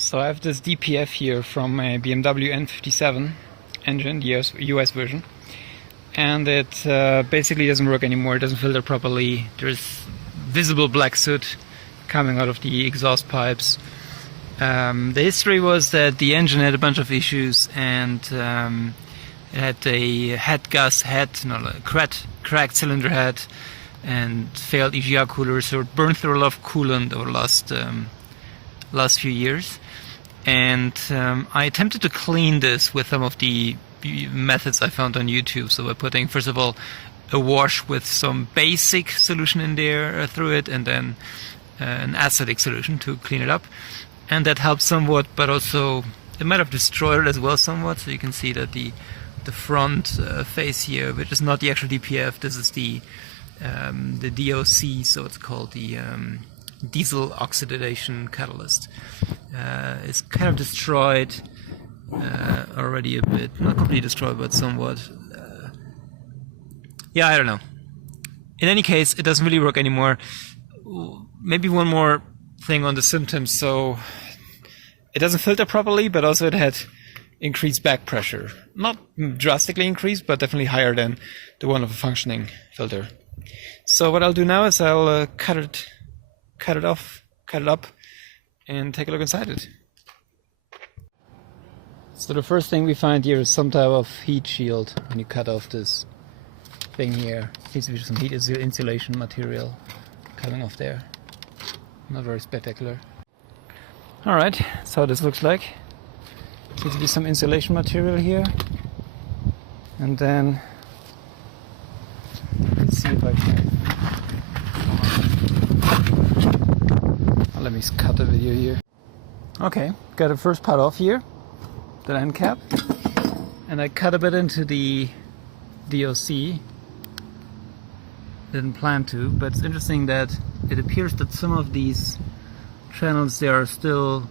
So I have this DPF here from a BMW N57 engine, the US version, and it basically doesn't work anymore. It doesn't filter properly. There's visible black soot coming out of the exhaust pipes. The history was that the engine had a bunch of issues, and it had a head gas head, cracked cylinder head, and failed EGR cooler, so it burned through a lot of coolant over the last few years. And I attempted to clean this with some of the methods I found on YouTube. So by putting, first of all, a wash with some basic solution in there through it, and then an acidic solution to clean it up. And that helped somewhat, but also it might have destroyed it as well somewhat. So you can see that the front face here, which is not the actual DPF, this is the DOC, so it's called the diesel oxidation catalyst. It's kind of destroyed already a bit, not completely destroyed, but somewhat. Yeah, I don't know. In any case, it doesn't really work anymore. Maybe one more thing on the symptoms. So it doesn't filter properly, but also it had increased back pressure. Not drastically increased, but definitely higher than the one of a functioning filter. So what I'll do now is I'll cut it up, and take a look inside it. So the first thing we find here is some type of heat shield when you cut off this thing here. Seems to be some heat insulation material coming off there. Not very spectacular. Alright, so this looks like. Seems to be some insulation material here. And then let's see if I can. Let me cut the video here. Okay, got the first part off here, the end cap, and I cut a bit into the DOC. Didn't plan to, but it's interesting that it appears that some of these channels there are still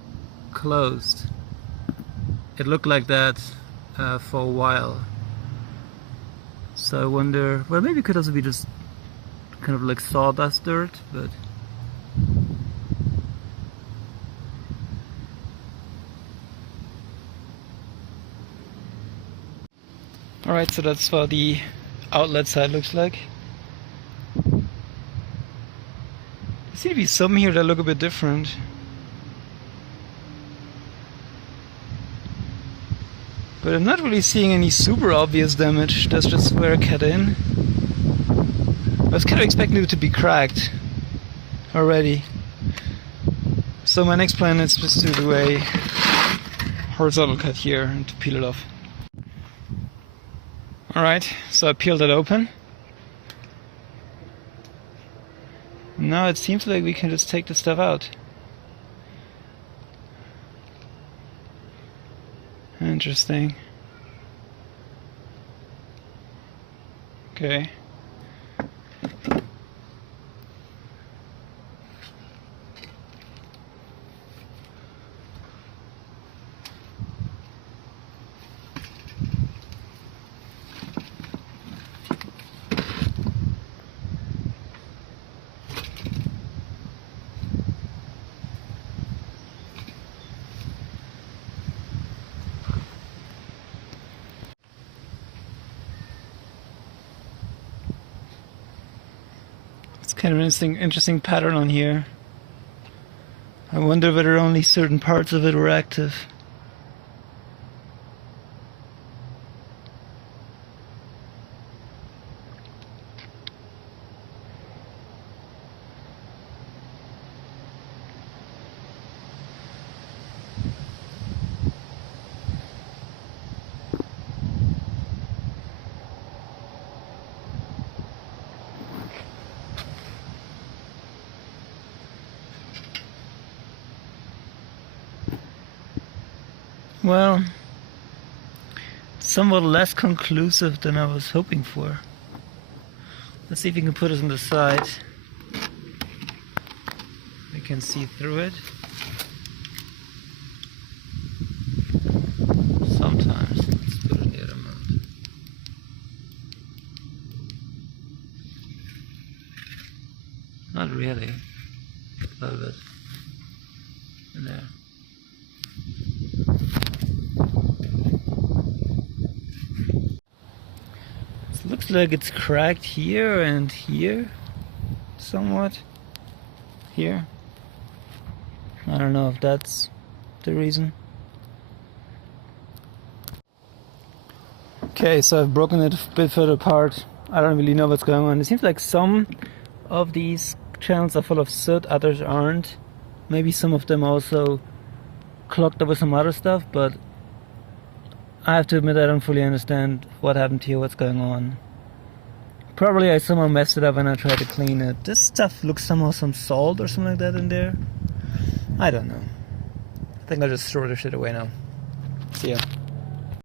closed. It looked like that for a while. So I wonder, well, maybe it could also be just kind of like sawdust dirt, but alright, so that's what the outlet side looks like. There seem to be some here that look a bit different. But I'm not really seeing any super obvious damage. That's just where I cut in. I was kind of expecting it to be cracked already. So my next plan is just to do a horizontal cut here and to peel it off. Alright, so I peeled it open. Now it seems like we can just take the stuff out. Interesting. Okay. It's kind of an interesting pattern on here. I wonder whether only certain parts of it were active. Well, somewhat less conclusive than I was hoping for. Let's see if we can put it on the side. We can see through it. Sometimes. Let's put it in the other mode. Not really. A little bit. In there. looks like it's cracked here and here, somewhat. Here. I don't know if that's the reason. Okay, so I've broken it a bit further apart. I don't really know what's going on. It seems like some of these channels are full of soot, others aren't. Maybe some of them also clogged up with some other stuff, but I have to admit I don't fully understand what happened here, what's going on. Probably I somehow messed it up when I tried to clean it. This stuff looks somehow some salt or something like that in there. I don't know. I think I'll just throw this shit away now. See ya.